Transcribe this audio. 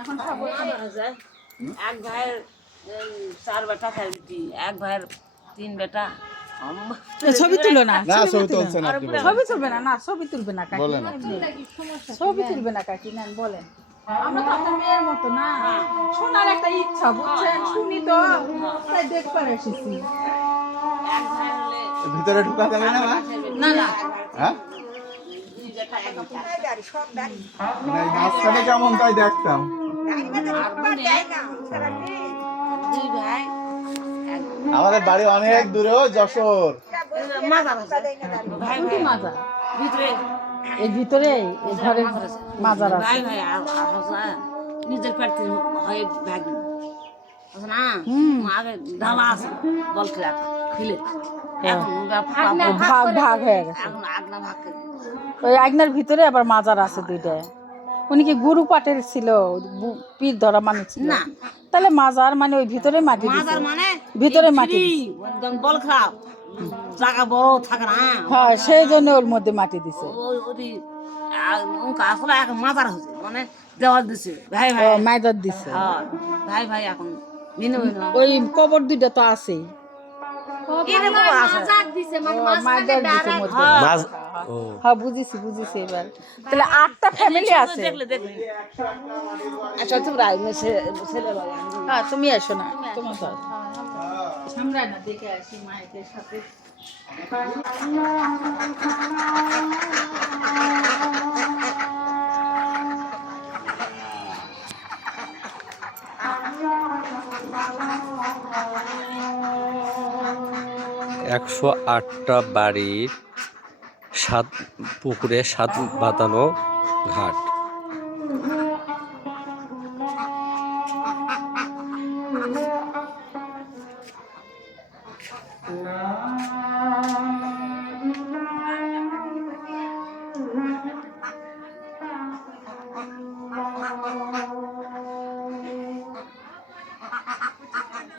এখন খাবো এক ভাইয়ের 4 বেটা ফেলতি, এক ভাইয়ের 3 বেটা। ছবি তুলো না, না ছবি তুলছেন আপনি বলেন। ছবি তুলবে না, না ছবি তুলবে না কাকি, বলেন ছবি তুলবে না কাকি, নেন বলেন। আমরা তো আপনার মেয়ের মতো না, শোনার একটা ইচ্ছা বুঝছেন, শুনি তো তাই দেখবার এসেছি। এক ভাই হলে ভিতরে ঢোকা যাবে না মা? না না হ্যাঁ 2 বেটা এক বেটা। না এই মাঝখানে কেমন তাই দেখতাম। আর বোনে 2 ভাই এক আমাদের বাড়ি অনেক দূরেও যশোর। মাজার আছে। ভাই কোনটি ভাই মাজা? ভিতরে এই ভিতরে এই ঘরে মাজার আছে। ভাই ভাই হাসা নিজের পেটে হয় ভাগ না আগে ঢালা আছে বল খেলা খেলে এখন ভাগ ভাগ হয়ে গেছে। এখন আগনা ভাগ করে ওই আগ্নার ভিতরে আবার মাজার আছে দুইটা। উনি কি গুরু পাটের ছিল, পীর ধরা মানুষ ছিল? না তাহলে মাজার মানে ওই ভিতরে মাটি দিছে। মাজার মানে ভিতরে মাটি ফ্রি, দিছে। একদম বল খারাপ জায়গা বড় থাকে না হ্যাঁ সেই জন্য ওর মধ্যে মাটি দিছে। ওই আসলে এখন মাজার হচ্ছে মানে দেওয়াল দিছে ভাই ভাই মাইদার দিছে। হ্যাঁ ভাই ভাই এখন ভিন্ন ভিন্ন ওই কবর দুইটা তো আছেই। এরকম আছে মাইদার দিছে মধ্যে। হ্যাঁ হ্যাঁ বুঝিছি বুঝিছি এবার। তাহলে 8টা ফ্যামিলি আছে। দেখলে দেখলে আচ্ছা তোমরা ছেলে ভাই হ্যাঁ তুমি এসো না, তোমার তো সামরায় না, দেখে আসি মায়ের সাথে। একশো 8টা বাড়ির 7 পুকুরে 7 বাঁধানো ঘাট।